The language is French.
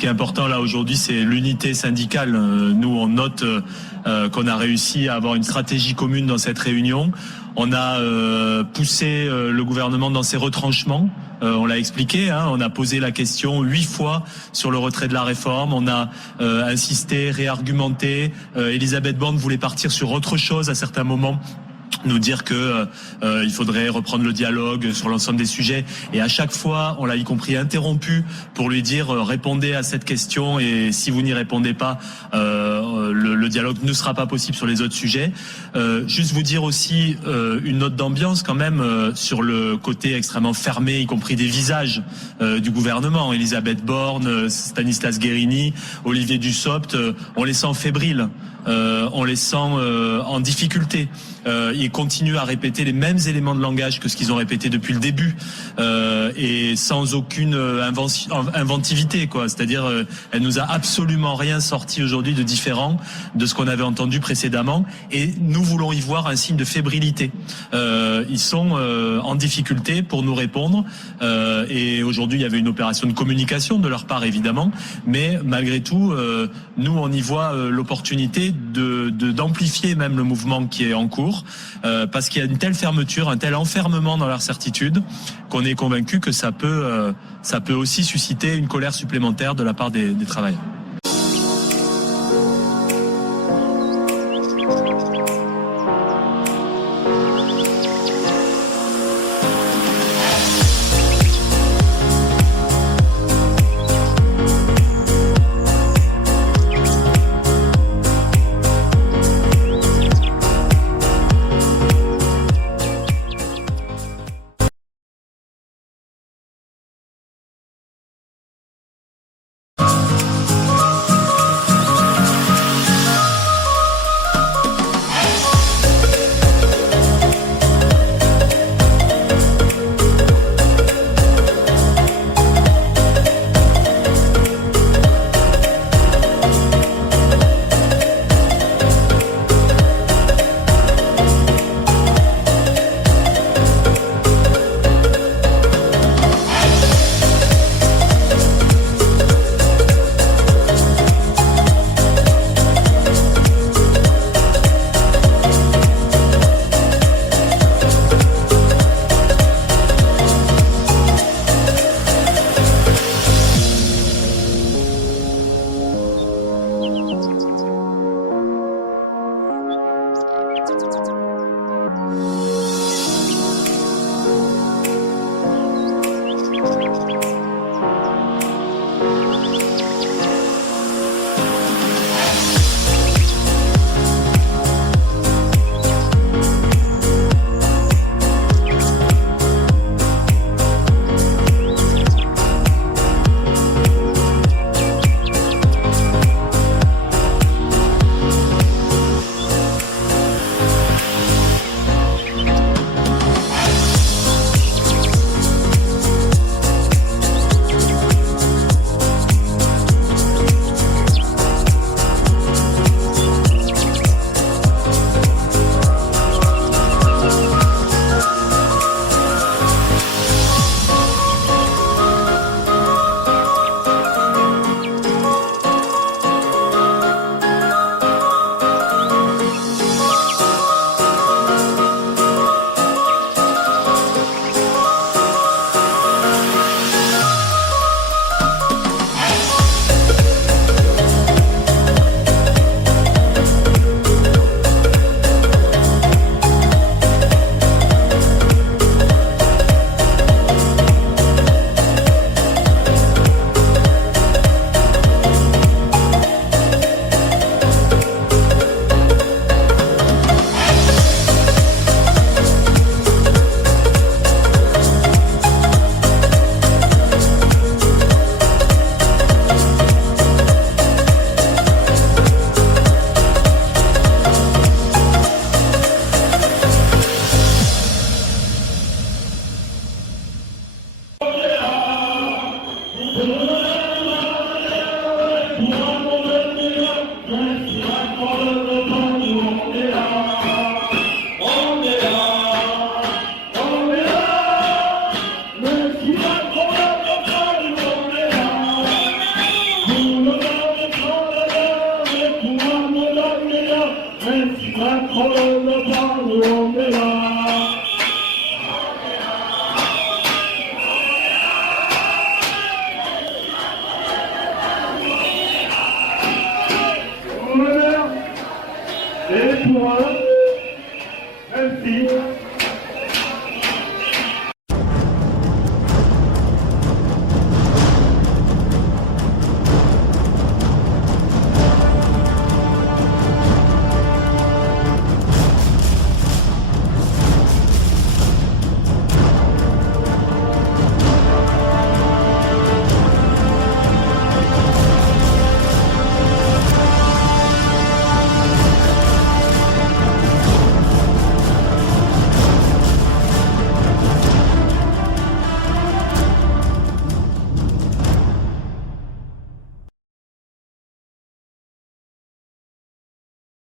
ce qui est important là aujourd'hui, c'est l'unité syndicale. Nous, on note qu'on a réussi à avoir une stratégie commune dans cette réunion. On a poussé le gouvernement dans ses retranchements. On l'a expliqué, hein, on a posé la question 8 fois sur le retrait de la réforme. On a insisté, réargumenté. Elisabeth Borne voulait partir sur autre chose à certains moments, nous dire que il faudrait reprendre le dialogue sur l'ensemble des sujets, et à chaque fois on l'a y compris interrompu pour lui dire répondez à cette question, et si vous n'y répondez pas le dialogue ne sera pas possible sur les autres sujets. Juste vous dire aussi une note d'ambiance quand même sur le côté extrêmement fermé, y compris des visages du gouvernement. Elisabeth Borne, Stanislas Guerini, Olivier Dussopt, on les sent fébriles, on les sent en difficulté. Ils continuent à répéter les mêmes éléments de langage que ce qu'ils ont répété depuis le début, et sans aucune inventivité, quoi. C'est-à-dire, elle nous a absolument rien sorti aujourd'hui de différent de ce qu'on avait entendu précédemment, et nous voulons y voir un signe de fébrilité. Ils sont en difficulté pour nous répondre, et aujourd'hui il y avait une opération de communication de leur part évidemment, mais malgré tout, nous on y voit l'opportunité d'amplifier même le mouvement qui est en cours, parce qu'il y a une telle fermeture, un tel enfermement dans leur certitude, qu'on est convaincu que ça peut aussi susciter une colère supplémentaire de la part des travailleurs. pour un, même si